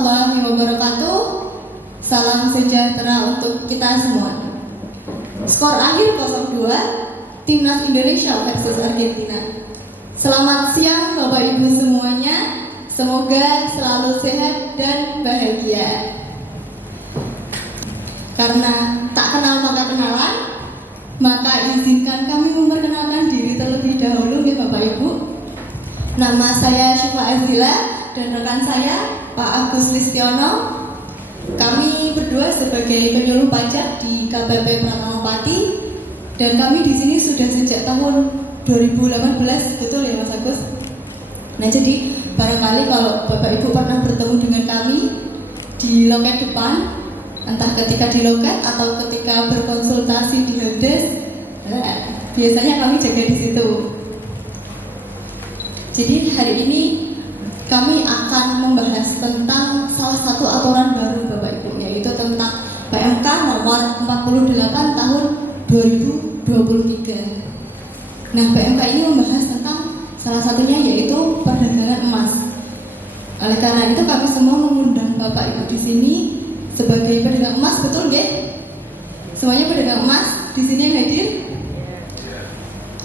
warahmatullahi wabarakatuh. Salam sejahtera untuk kita semua. Skor akhir 0-2, Timnas Indonesia versus Argentina. Selamat siang Bapak Ibu semuanya. Semoga selalu sehat dan bahagia. Karena tak kenal maka kenalan, maka izinkan kami memperkenalkan diri terlebih dahulu ya Bapak Ibu. Nama saya Syifa Azila dan rekan saya Pak Agus Listiono. Kami berdua sebagai penyuluh pajak di KPP Pratama Pati, dan kami di sini sudah sejak tahun 2018, betul ya Mas Agus? Nah, jadi barangkali kalau Bapak Ibu pernah bertemu dengan kami di loket depan, entah ketika di loket atau ketika berkonsultasi di helpdesk, biasanya kami jaga di situ. Jadi hari ini kami akan membahas tentang salah satu aturan baru Bapak Ibu, yaitu tentang PMK nomor 48 tahun 2023. Nah, PMK ini membahas tentang salah satunya yaitu perdagangan emas. Oleh karena itu kami semua mengundang Bapak Ibu di sini sebagai pedagang emas, betul nggih? Semuanya pedagang emas di sini yang hadir?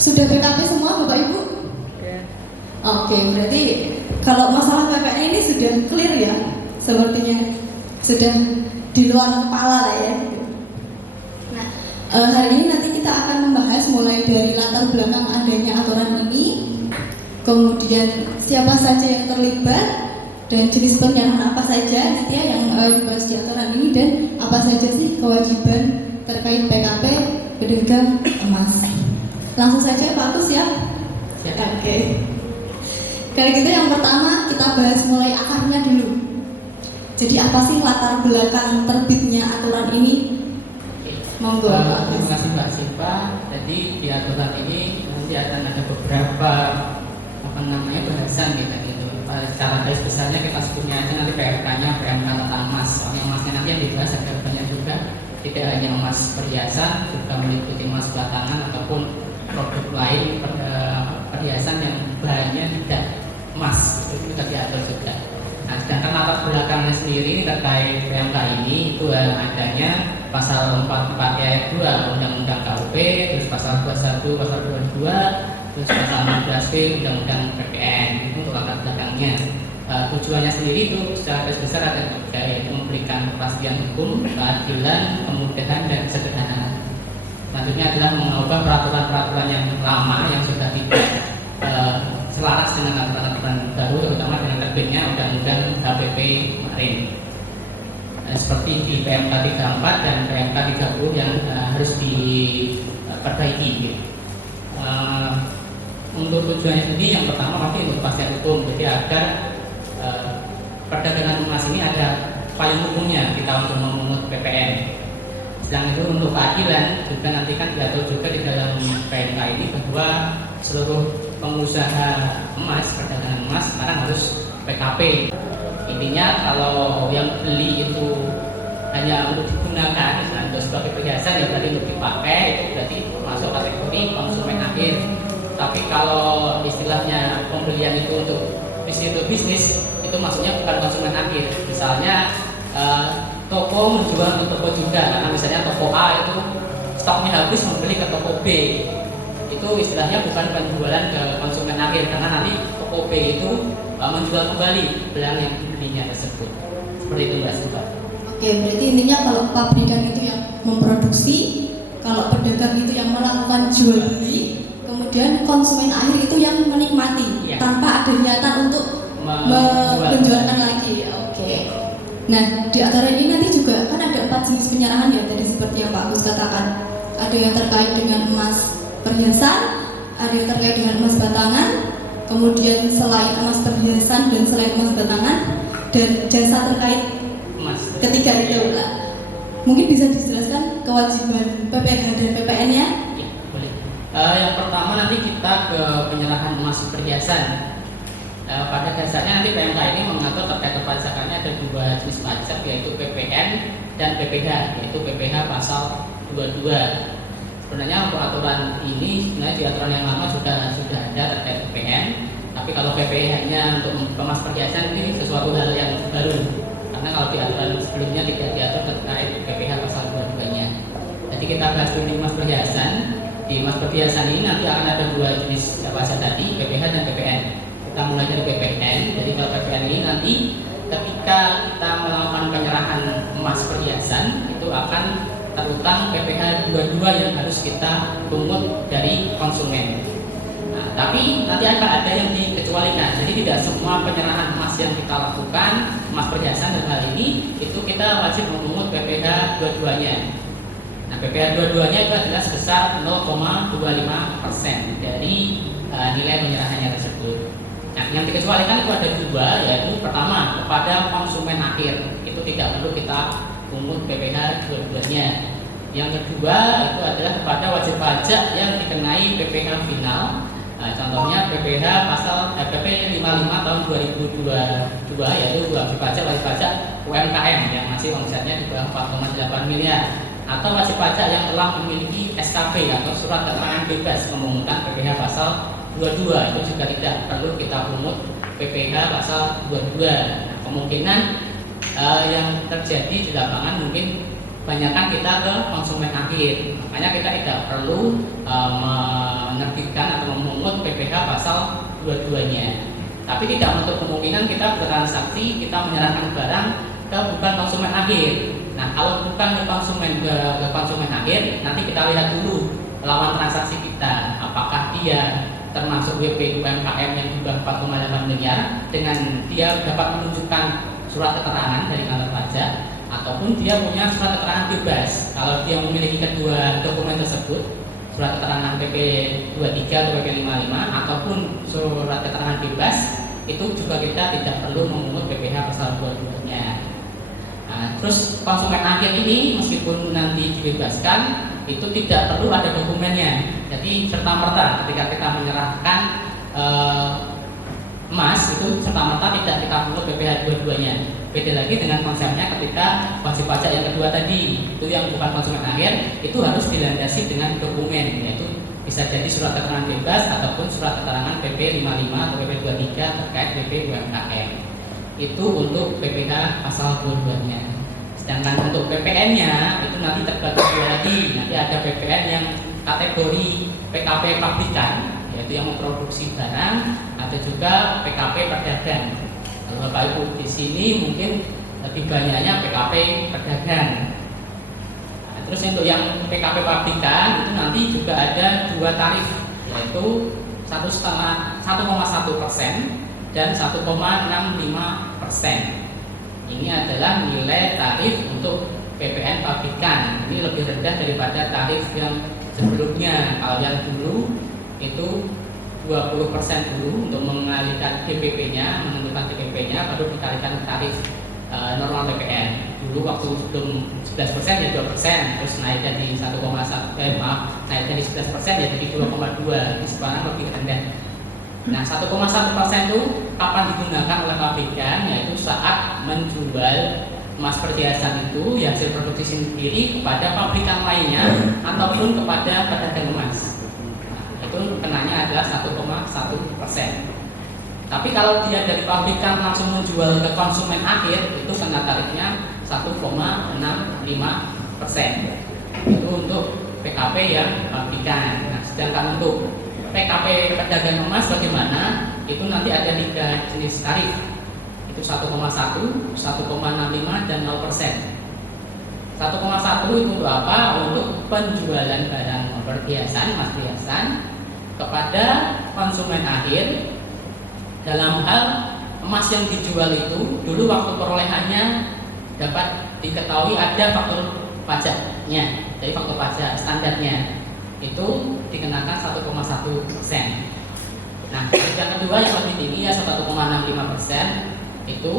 Sudah PKP semua Bapak Ibu? Oke, berarti kalau masalah PPN ini sudah clear ya, sepertinya sudah di luar kepala lah ya. Nah, hari ini nanti kita akan membahas mulai dari latar belakang adanya aturan ini, kemudian siapa saja yang terlibat dan jenis penyiaran apa saja nanti ya yang dibahas di aturan ini, dan apa saja sih kewajiban terkait PKP pedagang emas. Langsung saja Pak Agus ya. Oke. Kali gitu yang pertama kita bahas mulai akarnya dulu. Jadi apa sih latar belakang terbitnya aturan ini? Monggo Pak. Terima kasih Mbak Siva. Jadi di aturan ini nanti akan ada beberapa bahasan gitu. Secara garis besarnya kita sebutnya aja nanti PMK-nya PMK tentang emas. Soalnya emasnya nanti yang dibahas ada banyak juga. Tidak hanya emas perhiasan, juga meliputi emas batangan ataupun produk lain perhiasan yang bahannya tidak emas, itu kita diatur juga. Nah, sedangkan latar belakangnya sendiri ini terkait PMK ini itu adanya pasal 44 ayat 2 Undang-Undang KUP, terus pasal 21, pasal 22, terus pasal 16B Undang-Undang PPN. Itu untuk latar belakangnya. Tujuannya sendiri itu secara garis besar ada tiga, yaitu memberikan kepastian hukum, keadilan, kemudahan, dan kesederhanaan. Selanjutnya adalah mengubah peraturan-peraturan yang lama yang sudah tidak selaras dengan aturan-aturan baru, terutama dengan terbitnya Undang-Undang HPP kemarin. Seperti di PMK 34 dan PMK 30 yang harus diperbaiki. Untuk tujuannya sendiri yang pertama pasti untuk kepastian hukum, jadi agar perdagangan emas ini ada payung hukumnya kita untuk memungut PPN. Sedang itu untuk keadilan juga nanti kan diatur juga di dalam PMK ini bahwa seluruh pengusaha emas, perdagangan emas sekarang harus PKP. Intinya kalau yang beli itu hanya untuk digunakan, misalnya untuk sebagai perhiasan, ya berarti untuk dipakai, itu berarti masuk kategori konsumen akhir. Tapi kalau istilahnya pembelian itu untuk bisnis, itu maksudnya bukan konsumen akhir. Misalnya toko menjual untuk toko juga, karena misalnya toko A itu stoknya habis membeli ke toko B, itu istilahnya bukan penjualan ke konsumen akhir, karena nanti toko B itu menjual kembali barang yang dibelinya tersebut. Seperti itu Mbak Siva. Oke, berarti intinya kalau pabrikan itu yang memproduksi, kalau pedagang itu yang melakukan jual beli, kemudian konsumen akhir itu yang menikmati ya, tanpa ada niatan untuk menjualkan lagi. Oke. Nah, di aturan ini nanti juga kan ada 4 jenis penyerahan ya, tadi seperti yang Pak Agus katakan. Ada yang terkait dengan emas perhiasan, ada yang terkait dengan emas batangan, kemudian selain emas perhiasan dan selain emas batangan, dan jasa terkait emas. Ketiga itu lah. Mungkin bisa dijelaskan kewajiban PPH dan PPN-nya? Ya, boleh. Yang pertama nanti kita ke penyerahan emas perhiasan. Pada dasarnya nanti PMK ini mengatur terkait perpajakannya ada 2 jenis pajak, yaitu PPN dan PPH, yaitu PPH pasal 22. Sebenarnya untuk aturan ini sebenarnya di aturan yang lama sudah ada terkait PPN, tapi kalau PPH-nya untuk emas perhiasan ini sesuatu hal yang baru. sebelumnya tidak diatur terkait PPh pasal 22-nya. Jadi kita bahas dulu emas perhiasan. Di emas perhiasan ini nanti akan ada dua jenis apa saja tadi, PPh dan PPN. Kita mulai dari PPN. Jadi kalau PPN ini nanti ketika kita melakukan penyerahan emas perhiasan itu akan terutang PPh 22 yang harus kita pungut dari konsumen. Nah, tapi nanti akan ada yang dikecualikan. Jadi tidak semua penyerahan emas yang kita lakukan, emas perhiasan dan hal ini itu kita wajib memungut PPh 22-nya. Nah, PPh 22-nya itu adalah sebesar 0,25% dari nilai penyerahannya tersebut. Nah, yang dikecualikan itu ada dua, yaitu pertama kepada konsumen akhir itu tidak perlu kita pungut PPh 22-nya. Yang kedua itu adalah kepada wajib pajak yang dikenai PPh final. Contohnya PPh pasal PP 55 tahun 2022 yaitu wajib pajak UMKM yang masih omsetnya di bawah 4,8 miliar atau wajib pajak yang telah memiliki SKP atau surat keterangan bebas pemungutan PPh pasal 22 itu juga tidak perlu kita pungut PPh pasal 22. Nah, kemungkinan yang terjadi di lapangan mungkin banyakkan kita ke konsumen akhir, makanya kita tidak perlu menerbitkan atau memungut PPh pasal 22-nya. Tapi tidak menutup kemungkinan kita bertransaksi, kita menyerahkan barang ke bukan konsumen akhir. Nah, kalau bukan ke konsumen akhir, nanti kita lihat dulu lawan transaksi kita, apakah dia termasuk WP UMKM yang juga 4,8 miliar dengan dia dapat menunjukkan surat keterangan dari kantor pajak ataupun dia punya surat keterangan bebas. Kalau dia memiliki kedua dokumen tersebut, surat keterangan PP 23 atau PP 55 ataupun surat keterangan bebas, itu juga kita tidak perlu memungut PPh pasal 22-nya. Nah, terus konsumen akhir ini meskipun nanti dibebaskan itu tidak perlu ada dokumennya. Jadi serta-merta ketika kita menyerahkan emas itu serta-merta tidak kita pungut PPh 22-nya. Beda lagi dengan konsepnya ketika wajib pajak yang kedua tadi, itu yang bukan konsumen akhir, itu harus dilandasi dengan dokumen, yaitu bisa jadi surat keterangan bebas ataupun surat keterangan PP 55 atau PP 23 terkait PP UMKM. Itu untuk PPh pasal 22-nya. Sedangkan untuk PPN-nya itu nanti terbagi dua lagi. Nanti ada PPN yang kategori PKP pabrikan, yaitu yang memproduksi barang, ada juga PKP pedagang. Kalau Bapak Ibu di sini mungkin lebih banyaknya PKP pedagang. Nah, terus untuk yang PKP pabrikan itu nanti juga ada dua tarif, yaitu 1,1% dan 1,65%. Ini adalah nilai tarif untuk PPN pabrikan. Ini lebih rendah daripada tarif yang sebelumnya. Kalau yang dulu itu 20% dulu untuk mengalihkan DPP-nya, menentukan DPP-nya, baru dikalikan tarif normal PPN. Dulu waktu sebelum 11% ya 2%, terus naik dari naik dari 11% ya jadi 2,2. Ini sekarang lebih rendah. Nah, 1,1% itu kapan digunakan oleh pabrikan, yaitu saat menjual emas perhiasan itu ya hasil produksi sendiri kepada pabrikan lainnya ataupun kepada pedagang emas. Itu kenanya adalah 1,1%. Tapi kalau dia dari pabrikan langsung menjual ke konsumen akhir, itu kena tarifnya 1,65%. Itu untuk PKP yang pabrikan. Nah, sedangkan untuk PKP pedagang emas bagaimana? Itu nanti ada 3 jenis tarif. Itu 1,1, 1,65 dan 0%. 1,1 itu untuk apa? Untuk penjualan barang perhiasan, emas perhiasan kepada konsumen akhir dalam hal emas yang dijual itu dulu waktu perolehannya dapat diketahui ada faktur pajaknya, jadi faktur pajak standarnya itu dikenakan 1,1%. Nah, yang kedua yang lebih tinggi ya 1,65% itu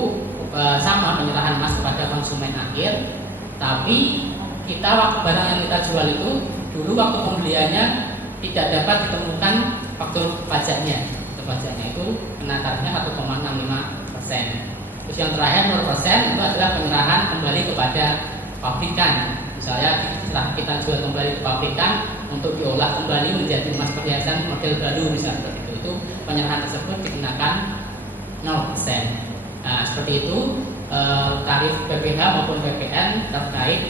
sama penyerahan emas kepada konsumen akhir, tapi kita waktu barang yang kita jual itu dulu waktu pembeliannya tidak dapat ditemukan faktur pajaknya. Faktur pajaknya itu kena tarifnya 1,65%. Terus yang terakhir 0% itu adalah penyerahan kembali kepada pabrikan. Misalnya setelah kita jual kembali ke pabrikan untuk diolah kembali menjadi emas perhiasan model baru misalnya seperti itu penyerahan tersebut dikenakan 0%. Nah, seperti itu tarif PPh maupun PPN terkait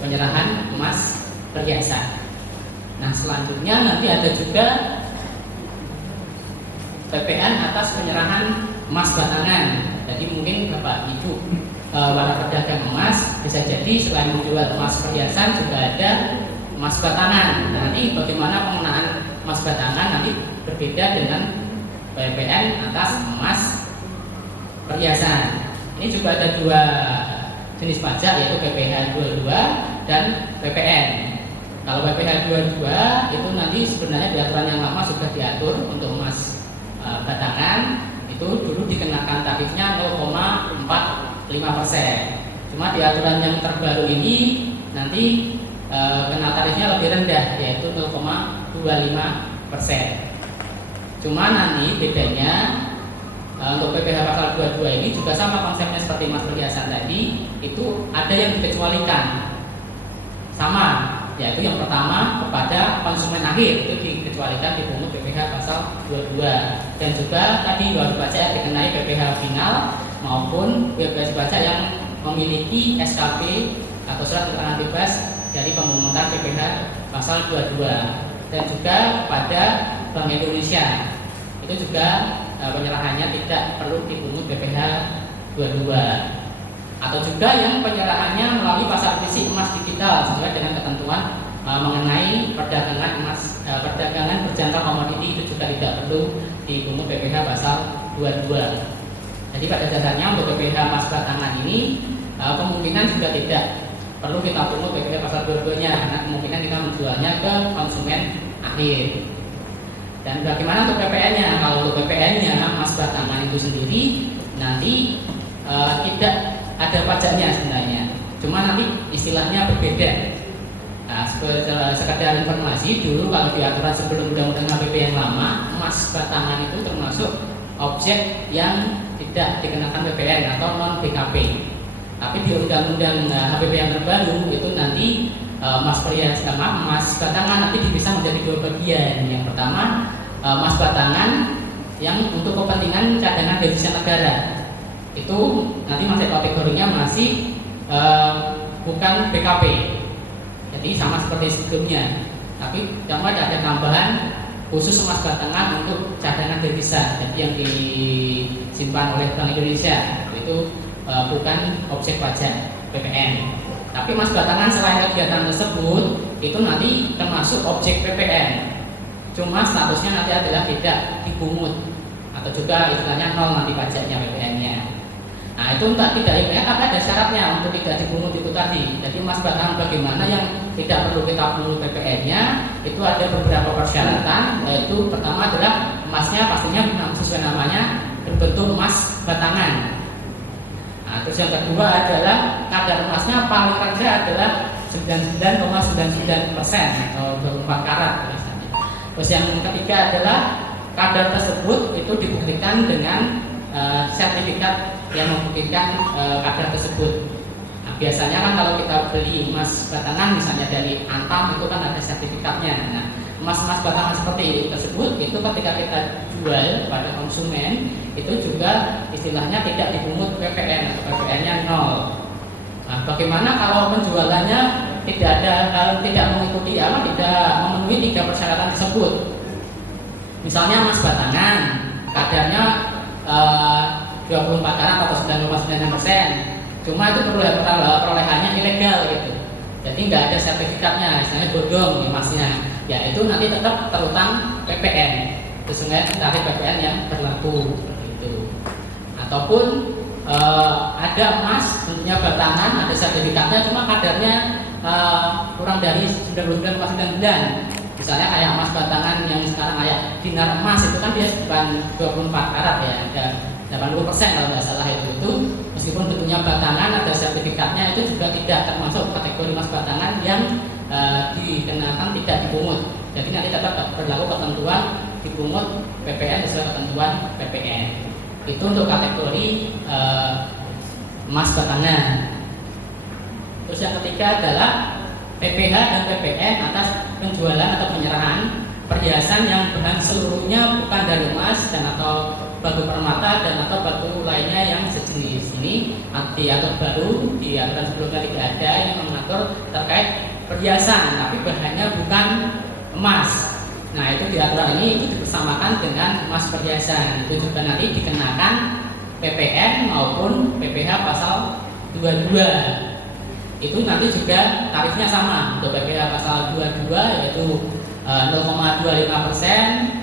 penyerahan emas perhiasan. Nah, selanjutnya nanti ada juga PPN atas penyerahan emas batangan. Jadi mungkin Bapak Ibu para pedagang emas bisa jadi selain menjual emas perhiasan juga ada emas batangan. Nah, nanti bagaimana pengenaan emas batangan nanti berbeda dengan PPN atas emas perhiasan. Ini juga ada dua jenis pajak, yaitu PPh 22 dan PPN. Kalau PPh 22 itu nanti sebenarnya di aturan yang lama sudah diatur untuk emas batangan itu dulu dikenakan tarifnya 0,45%. Cuma di aturan yang terbaru ini nanti kena tarifnya lebih rendah, yaitu 0,25%. Cuma nanti bedanya untuk PPh pasal 22 ini juga sama konsepnya seperti emas perhiasan tadi, itu ada yang dikecualikan. Sama, yaitu yang pertama kepada konsumen akhir itu dikecualikan dipungut PPh pasal 22, dan juga tadi wajib pajak yang dikenai PPh final maupun wajib pajak yang memiliki SKP atau surat keterangan bebas dari pemungutan PPh pasal 22, dan juga pada Bank Indonesia itu juga penyerahannya tidak perlu dipungut PPh 22, atau juga yang penyerahannya melalui pasar fisik emas digital sesuai dengan ketentuan mengenai perdagangan emas, perdagangan berjangka komoditi itu juga tidak perlu dipungut PPh pasal 22. Jadi pada dasarnya untuk PPh emas batangan ini kemungkinan juga tidak perlu kita pungut PPh pasal 22-nya, karena kemungkinan kita menjualnya ke konsumen akhir. Dan bagaimana untuk PPN-nya? Kalau untuk PPN-nya emas batangan itu sendiri nanti tidak ada pajaknya sebenarnya, cuma nanti istilahnya berbeda. Nah, sekedar informasi, dulu kalau di aturan sebelum undang-undang HPP yang lama, emas batangan itu termasuk objek yang tidak dikenakan PPN atau non BKP. Tapi di undang-undang HPP yang terbaru itu nanti emas perhiasan, emas batangan nanti dipisah menjadi dua bagian. Yang pertama emas batangan yang untuk kepentingan cadangan devisa negara, itu nanti masih kategorinya masih bukan BKP, jadi sama seperti sebelumnya. Tapi cuma ada tambahan khusus emas batangan untuk cadangan devisa, jadi yang disimpan oleh Bank Indonesia itu bukan objek pajak PPN. Tapi emas batangan selain kegiatan tersebut itu nanti termasuk objek PPN, cuma statusnya nanti adalah tidak dipungut atau juga istilahnya nol nanti pajaknya PPN-nya. Nah itu tidak ya, tapi ada syaratnya untuk tidak dipungut itu tadi. Jadi emas batangan bagaimana yang tidak perlu kita pungut PPN-nya, itu ada beberapa persyaratan, yaitu pertama adalah emasnya pastinya sesuai namanya berbentuk emas batangan. Nah, terus yang kedua adalah kadar emasnya paling rendah adalah 99,99% atau 24 karat misalnya. Terus yang ketiga adalah kadar tersebut itu dibuktikan dengan sertifikat yang membuktikan kadar tersebut. Nah, biasanya kan kalau kita beli emas batangan misalnya dari Antam itu kan ada sertifikatnya. Nah, emas-emas batangan seperti tersebut itu ketika kita jual kepada konsumen itu juga istilahnya tidak dipungut PPN atau PPN-nya nol. Nah, bagaimana kalau penjualannya tidak mengikuti tidak memenuhi 3 persyaratan tersebut? Misalnya emas batangan kadarnya 24 karat atau 9,99%, cuma itu perolehannya ilegal gitu. Jadi nggak ada sertifikatnya, misalnya bodong emasnya, ya itu nanti tetap terutang PPN sesuai tarif PPN yang berlaku gitu. Ataupun ada emas tentunya batangan, ada sertifikatnya, cuma kadarnya kurang dari 99,99. Misalnya kayak emas batangan yang sekarang kayak dinar emas itu kan dia bukan 24 karat ya, ada 80% kalau nggak salah itu meskipun bentuknya batangan ada sertifikatnya itu juga tidak termasuk kategori emas batangan yang dikenakan tidak dipungut. Jadi nanti tetap berlaku ketentuan dipungut PPN sesuai ketentuan PPN. Itu untuk kategori emas batangan. Terus yang ketiga adalah PPh dan PPN atas penjualan atau penyerahan perhiasan yang bahan seluruhnya bukan dari emas dan atau batu permata dan atau batu lainnya yang sejenis. Ini diatur baru, di aturan sebelumnya tidak ada yang mengatur terkait perhiasan, tapi bahannya bukan emas. Nah, itu di aturan ini itu dipersamakan dengan emas perhiasan. Itu juga nanti dikenakan PPN maupun PPh pasal 22. Itu nanti juga tarifnya sama. Untuk PPh pasal 22 yaitu 0,25%.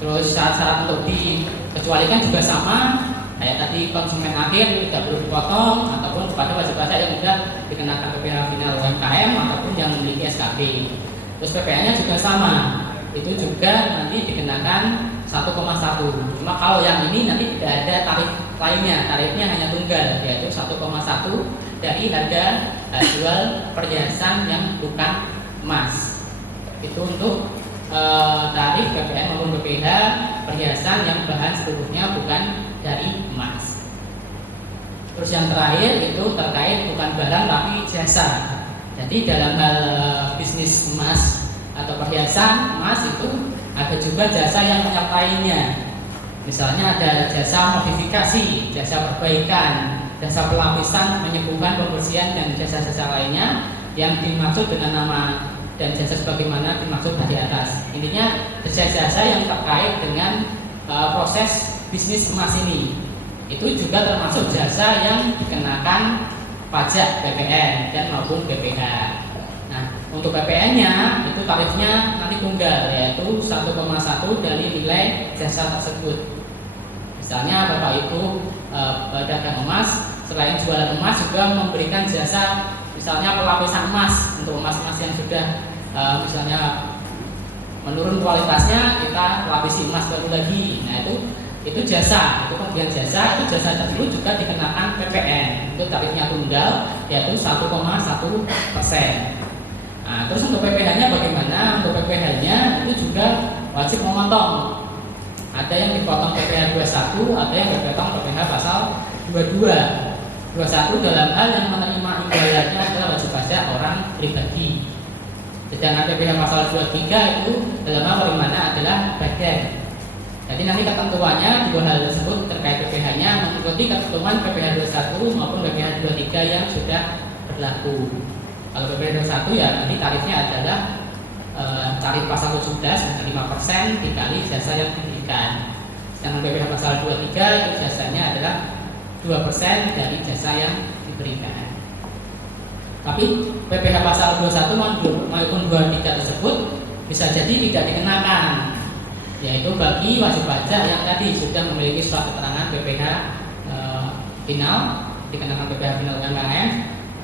Terus syarat-syarat untuk dikecualikan juga sama, kayak tadi konsumen akhir tidak perlu dipotong, ataupun kepada wajib pajak yang sudah dikenakan PPh final UMKM ataupun yang memiliki SKB. Terus PPN-nya juga sama, itu juga nanti dikenakan 1,1. Cuma kalau yang ini nanti tidak ada tarif lainnya, tarifnya hanya tunggal, yaitu 1,1 dari harga jual perhiasan yang bukan emas. Itu untuk tarif PPN maupun PPh perhiasan yang bahan seluruhnya bukan dari emas. Terus yang terakhir itu terkait bukan barang tapi jasa. Jadi dalam hal bisnis emas atau perhiasan emas itu ada juga jasa yang menyertainya. Misalnya ada jasa modifikasi, jasa perbaikan, jasa pelapisan, penyembuhan, pembersihan, dan jasa-jasa lainnya yang dimaksud dengan nama dan jasa sebagaimana dimaksud di atas. Intinya jasa-jasa yang terkait dengan proses bisnis emas ini. Itu juga termasuk jasa yang dikenakan pajak PPN dan maupun PPh. Nah, untuk PPN-nya itu tarifnya nanti tunggal, yaitu 1,1 dari nilai jasa tersebut. Misalnya Bapak Ibu pedagang emas, selain jualan emas juga memberikan jasa misalnya pelapisan emas untuk emas-emas yang sudah misalnya menurun kualitasnya, kita lapisi emas baru lagi. Nah, itu jasa, itu pemberian jasa, itu jasa tersebut juga dikenakan PPN. Itu tarifnya tunggal, yaitu 1,1%. Nah, terus untuk PPh-nya bagaimana? Untuk PPh-nya itu juga wajib memotong. Ada yang dipotong PPh 21, ada yang dipotong PPh pasal 22. 21 dalam hal yang menerima imbalannya adalah wajib pajak orang pribadi. Sedangkan PPh pasal 23 itu dalam hal perimana adalah badan. Jadi nanti ketentuannya dua hal tersebut terkait PPh-nya mengikuti ketentuan PPh 21 maupun PPh 23 yang sudah berlaku. Kalau PPh 21 ya nanti tarifnya adalah tarif pasal 17 dengan 5% dikali jasa yang diberikan. Sedangkan PPh pasal 23 itu jasanya adalah 2% dari jasa yang diberikan. Tapi PPh pasal 21 maupun 23 tersebut bisa jadi tidak dikenakan, yaitu bagi wajib pajak yang tadi sudah memiliki surat keterangan PPh final, dikenakan PPh final UMKM,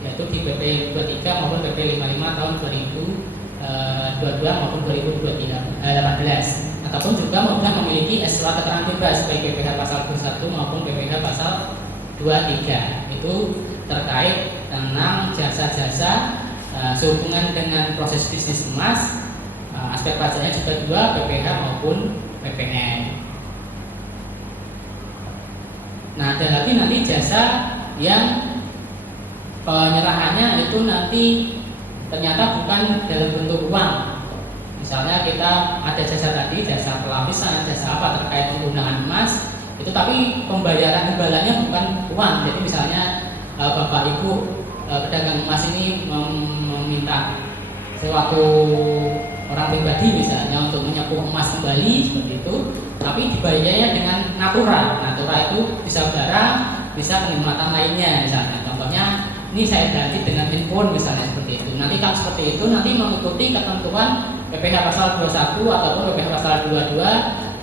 yaitu di PP 23 maupun PP 55 tahun 2022 maupun 2018, ataupun juga sudah memiliki surat keterangan bebas baik PPh pasal 21 maupun PPh pasal 23. Itu terkait tentang jasa-jasa sehubungan dengan proses bisnis emas. Aspek pajaknya juga dua, PPh maupun PPN. Nah, ada lagi nanti jasa yang penyerahannya itu nanti ternyata bukan dalam bentuk uang. Misalnya kita ada jasa tadi, jasa pelapisan, jasa apa terkait penggunaan emas, itu tapi pembayaran imbalannya bukan uang. Jadi misalnya Bapak Ibu pedagang emas ini meminta suatu orang pribadi misalnya untuk menyepuh emas kembali seperti itu, tapi dibayarnya dengan natura. Natura itu bisa barang, bisa kenikmatan lainnya. Misalnya contohnya ini saya ganti dengan handphone misalnya seperti itu. Nanti kalau seperti itu nanti mengikuti ketentuan PPh pasal 21 ataupun PPh pasal 22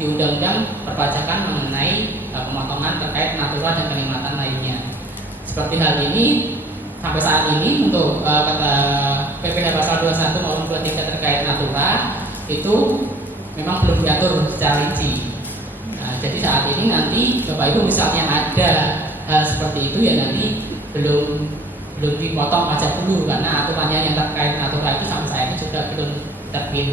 di Undang-Undang Perpajakan mengenai pemotongan terkait natura dan kenikmatan lainnya. Seperti hal ini sampai saat ini untuk kata PPh pasal 21 maupun 23 terkait natura itu memang belum diatur secara rinci. Nah, jadi saat ini nanti Bapak Ibu misalnya ada hal seperti itu ya nanti belum dipotong pajak dulu karena aturannya yang terkait natura itu sampai saat ini juga belum terbit.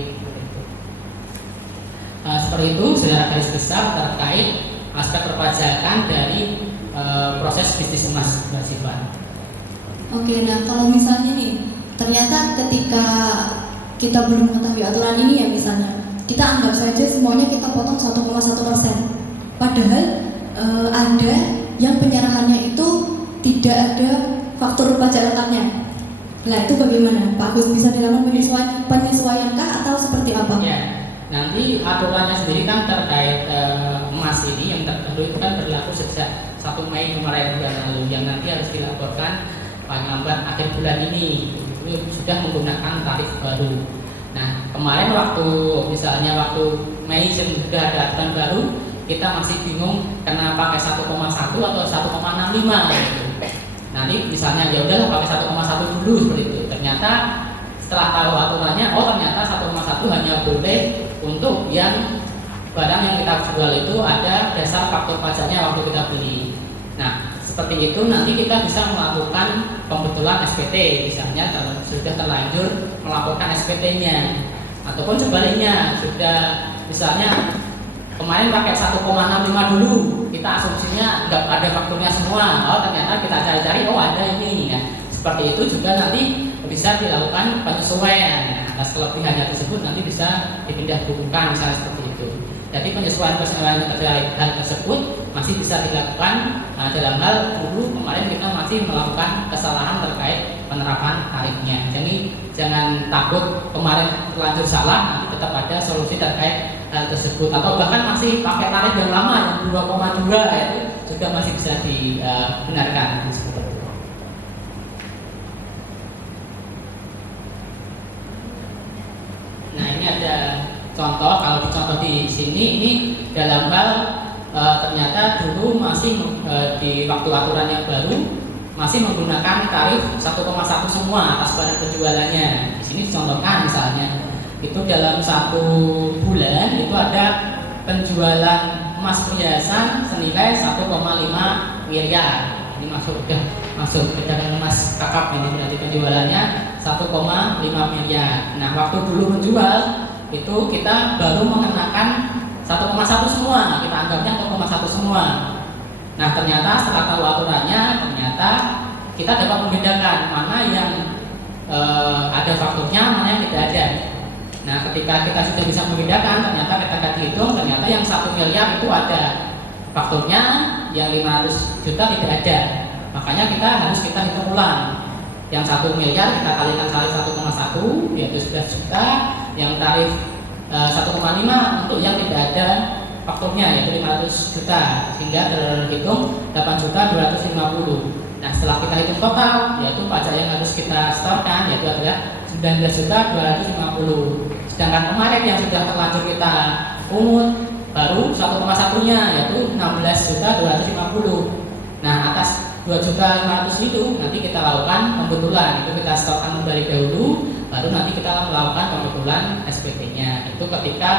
Seperti itu secara garis besar terkait aspek perpajakan dari proses bisnis emas, Mbak Siva. Oke, nah kalau misalnya nih, ternyata ketika kita belum mengetahui aturan ini ya misalnya, kita anggap saja semuanya kita potong 1,1%. Padahal ada yang penyerahannya itu tidak ada faktur pajak rekatnya. Nah itu bagaimana Pak Agus, bisa dilakukan penyesuaiankah atau seperti apa? Ya, nanti aturannya sendiri kan terkait emas ini yang tertentu itu kan berlaku sejak 1 Mei kemarin bulan lalu, yang nanti harus dilaporkan paling lambat akhir bulan ini. Itu sudah menggunakan tarif baru. Nah kemarin waktu Mei sudah ada aturan baru, kita masih bingung karena pakai 1,1 atau 1,65 gitu. Nanti misalnya ya udahlah pakai 1,1 dulu seperti itu. Ternyata setelah tahu aturannya, ternyata 1,1 hanya boleh untuk yang barang yang kita jual itu ada dasar faktur pajaknya waktu kita beli. Nah seperti itu nanti kita bisa melakukan pembetulan SPT, misalnya kalau sudah terlanjur melaporkan SPT-nya, ataupun sebaliknya sudah misalnya kemarin pakai 1,65 dulu, kita asumsinya nggak ada fakturnya semua, ternyata kita cari-cari ada ini. Nah, seperti itu juga nanti bisa dilakukan penyesuaian. Atas kelebihannya tersebut nanti bisa dipindah bukukan misalnya seperti itu. Jadi penyesuaian terkait hal tersebut masih bisa dilakukan dalam hal dulu kemarin kita masih melakukan kesalahan terkait penerapan tarifnya. Jadi jangan takut kemarin terlanjur salah, nanti tetap ada solusi terkait hal tersebut, atau bahkan masih pakai tarif yang lama yang 2,2 itu juga masih bisa dibenarkan seperti itu. Nah ini ada contoh, kalau dicontoh di sini ini dalam hal ternyata dulu masih di waktu aturan yang baru masih menggunakan tarif 1,1 semua atas barang penjualannya. Di sini dicontohkan misalnya itu dalam 1 bulan itu ada penjualan emas perhiasan senilai 1,5 miliar. Ini masuk perdagangan emas kakap, ini berarti penjualannya 1,5 miliar. Nah waktu dulu menjual itu kita baru mengenakan 1,1 semua, kita anggapnya 1,1 semua. Nah ternyata setelah tahu aturannya, ternyata kita dapat membedakan mana yang ada fakturnya, mana yang tidak ada. Nah ketika kita sudah bisa membedakan, ternyata ketika dihitung, ternyata yang 1 miliar itu ada fakturnya, yang 500 juta tidak ada. Makanya kita hitung ulang. Yang 1 miliar kita kalikan kali 1,1 yaitu 11 juta, yang tarif 1,5 untuk yang tidak ada fakturnya yaitu 500 juta, sehingga terhitung 8.250. Nah setelah kita hitung total, yaitu pajak yang harus kita setorkan yaitu adalah 19.250. Sedangkan kemarin yang sudah terlanjur kita pungut baru 1,1-nya yaitu 16.250. Nah atas 2.500.000 itu nanti kita lakukan pembetulan, itu kita setorkan kembali dahulu, baru nanti kita melakukan pembetulan SPT-nya. Itu ketika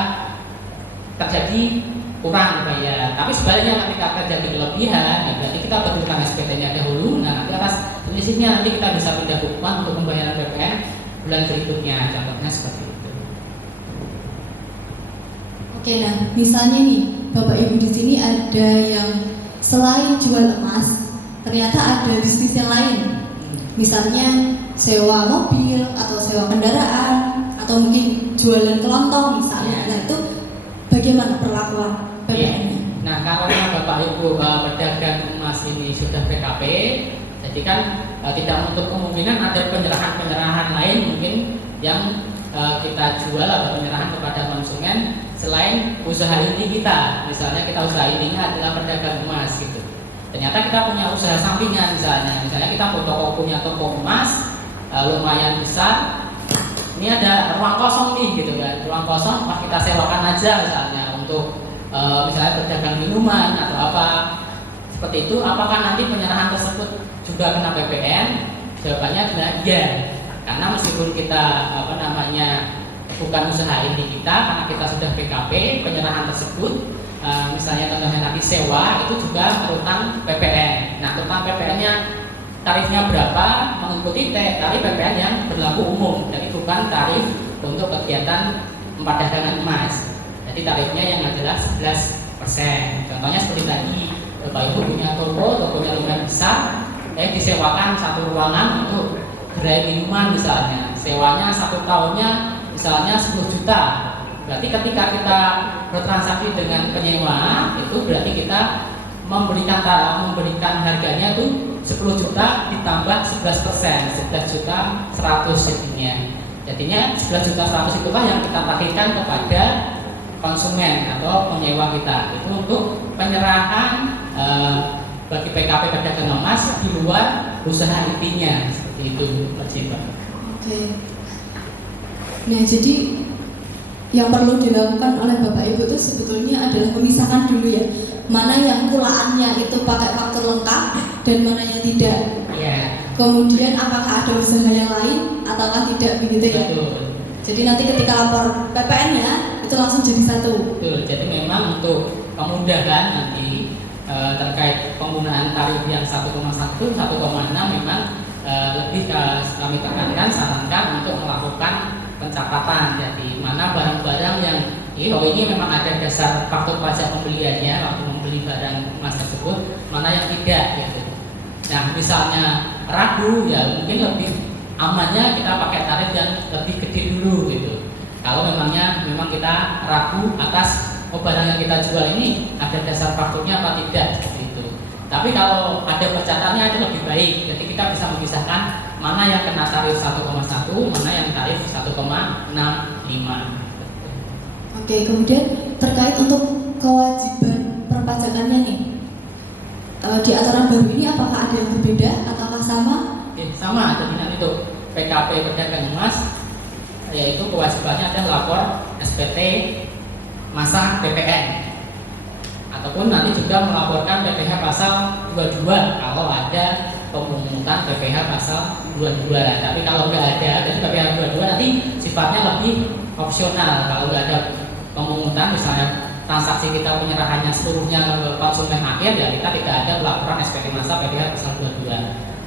terjadi kurang bayar. Tapi sebaliknya ketika terjadi kelebihan, ya berarti kita betulkan SPT-nya dahulu. Nah nanti atas selisihnya nanti kita bisa pindah bukuan untuk pembayaran BPN bulan berikutnya. Contohnya seperti itu. Oke, nah misalnya nih Bapak Ibu di sini ada yang selain jual emas, ternyata ada bisnis yang lain. Misalnya sewa mobil atau sewa kendaraan atau mungkin jualan kelontong misalnya. Nah itu bagaimana perlakuan PPN-nya? Nah karena Bapak Ibu pedagang emas ini sudah PKP, jadi kan tidak menutup kemungkinan ada penyerahan lain mungkin yang kita jual atau penyerahan kepada konsumen selain usaha inti kita. Misalnya kita usaha intinya adalah pedagang emas gitu. Ternyata kita punya usaha sampingan misalnya kita punya toko emas lumayan besar. Ini ada ruang kosong nih gitu kan, ruang kosong pas kita sewakan aja misalnya untuk misalnya berdagang minuman atau apa seperti itu. Apakah nanti penyerahan tersebut juga kena PPN? Jawabannya adalah iya, karena meskipun kita bukan usaha inti kita, karena kita sudah PKP, penyerahan tersebut misalnya contohnya nanti sewa itu juga terutang PPN. Nah terutang PPN-nya tarifnya berapa mengikuti tarif PPN yang berlaku umum, jadi bukan tarif untuk kegiatan perdagangan emas. Jadi tarifnya yang adalah 11%. Contohnya seperti tadi, Bapak Ibu punya tokonya lumayan besar, disewakan satu ruangan untuk gerai minuman misalnya, sewanya 1 tahunnya misalnya 10 juta, Berarti ketika kita bertransaksi dengan penyewa, itu berarti kita memberikan harganya tuh 10 juta ditambah 11%, 11 juta 100 jadinya 11 juta 100 itulah yang kita tagikan kepada konsumen atau penyewa kita. Itu untuk penyerahan bagi PKP pedagang emas di luar usaha intinya, seperti itu Mbak Jiwa. Oke. Nah, jadi yang perlu dilakukan oleh Bapak Ibu itu sebetulnya adalah memisahkan dulu ya, mana yang kulaannya itu pakai faktur lengkap dan mana yang tidak. Yeah. Kemudian apakah ada usaha yang lain ataukah tidak, begitu ya? Betul. Jadi nanti ketika lapor PPN-nya itu langsung jadi satu. Betul. Jadi memang untuk kemudahan nanti terkait penggunaan tarif yang 1,1, 1,6 memang lebih kami tekankan, sarankan untuk melakukan pencatatan. Jadi mana barang-barang yang ini memang ada dasar faktur pajak pembeliannya waktu membeli barang emas tersebut, mana yang tidak gitu. Nah, misalnya ragu ya mungkin lebih amannya kita pakai tarif yang lebih gede dulu gitu. Kalau memang kita ragu atas barang yang kita jual ini ada dasar fakturnya apa tidak seperti itu. Tapi kalau ada pencatatnya itu lebih baik. Jadi kita bisa memisahkan mana yang kena tarif 1,1, mana yang tarif 1,65. Oke, kemudian terkait untuk kewajiban perpajakannya nih, di aturan baru ini apakah ada yang berbeda ataukah sama? Oke, sama. Jadi nanti untuk PKP pedagang emas yaitu kewajibannya ada lapor SPT masa PPN ataupun nanti juga melaporkan PPh pasal 22 kalau ada pemungutan PPh pasal 22. Tapi kalau nggak ada, jadi PPh 22 nanti sifatnya lebih opsional. Kalau nggak ada pemungutan, misalnya transaksi kita penyerahannya seluruhnya ke konsumen akhir, ya kita tidak ada pelaporan SPT masa PPh pasal 22.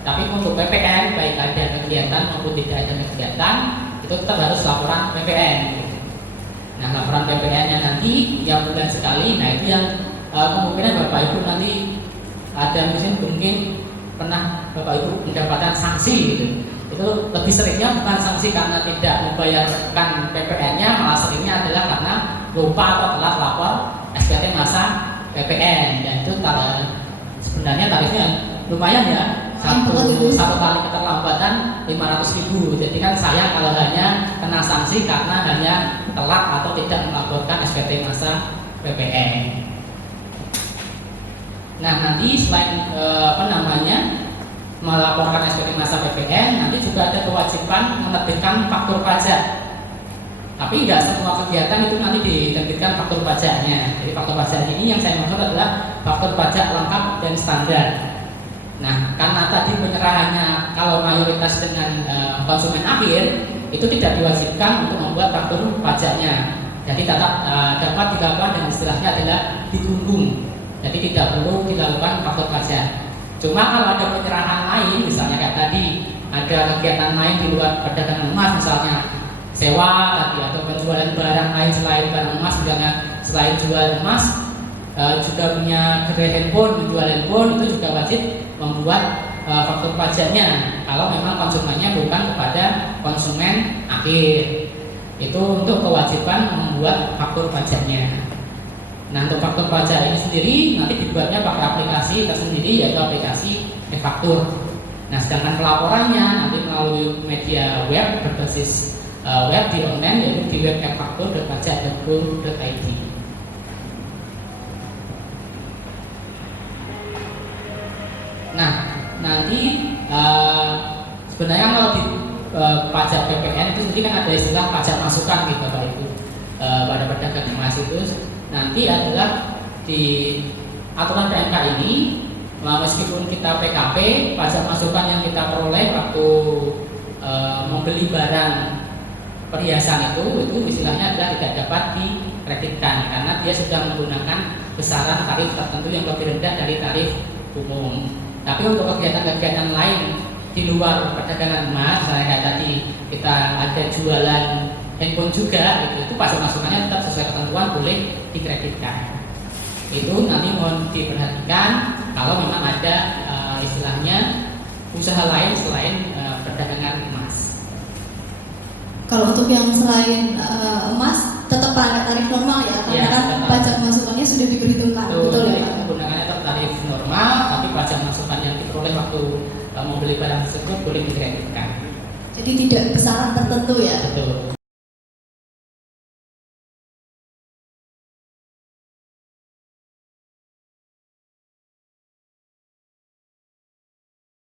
Tapi untuk PPN baik ada kegiatan maupun tidak ada kegiatan itu tetap harus laporan PPN. Nah, laporan PPN-nya nanti yang bulan sekali. Nah, itu yang kemungkinan Bapak Ibu nanti ada mungkin pernah Bapak Ibu mendapatkan sanksi gitu. Itu lebih seringnya bukan sanksi karena tidak membayarkan PPN-nya, malah seringnya adalah karena lupa atau telat lapor SPT masa PPN. Dan itu sebenarnya tarifnya lumayan ya. Satu kali keterlambatan 500.000. Jadi kan sayang kalau hanya kena sanksi karena hanya telat atau tidak melaporkan SPT masa PPN. Nah, nanti selain melaporkan SPT masa PPN, nanti juga ada kewajiban menerbitkan faktur pajak. Tapi tidak semua kegiatan itu nanti diterbitkan faktur pajaknya. Jadi faktur pajak ini yang saya maksud adalah faktur pajak lengkap dan standar. Nah, karena tadi penyerahannya kalau mayoritas dengan konsumen akhir itu tidak diwajibkan untuk membuat faktur pajaknya. Jadi tetap dapat dilakukan dengan istilahnya adalah ditunggung. Jadi tidak perlu dilakukan faktur pajak. Cuma kalau ada penyerahan lain, misalnya kayak tadi ada kegiatan lain di luar perdagangan emas, misalnya sewa tadi atau penjualan barang lain selain barang emas, misalnya selain jual emas juga punya gerai handphone, menjual handphone, itu juga wajib membuat faktur pajaknya kalau memang konsumennya bukan kepada konsumen akhir. Itu untuk kewajiban membuat faktur pajaknya. Nah, untuk faktur pajak ini sendiri nanti dibuatnya pakai aplikasi tersendiri yaitu aplikasi e-faktur. Nah, sedangkan pelaporannya nanti melalui media web berbasis web di online yaitu di web e-faktur.pajak.go.id. Nah, nanti sebenarnya kalau di pajak PPN itu sendiri kan ada istilah pajak masukan gitu Bapak Ibu pada pedagang emas itu nanti adalah di aturan PMK ini meskipun kita PKP, pajak masukan yang kita peroleh waktu membeli barang perhiasan itu istilahnya adalah tidak dapat dikreditkan karena dia sudah menggunakan besaran tarif tertentu yang lebih rendah dari tarif umum. Tapi untuk kegiatan-kegiatan lain di luar perdagangan emas, misalnya kayak tadi kita ada jualan handphone juga, itu pajak masukannya tetap sesuai ketentuan boleh dikreditkan. Itu nanti mohon diperhatikan kalau memang ada istilahnya usaha lain selain perdagangan emas. Kalau untuk yang selain emas tetap pakai tarif normal ya, karena Iya, kan tetap. pajak masukannya sudah diperhitungkan, betul ya Pak? Menggunakannya tetap tarif normal, tapi pajak masukan yang diperoleh waktu membeli barang tersebut boleh dikreditkan. Jadi tidak besaran tertentu ya. Betul.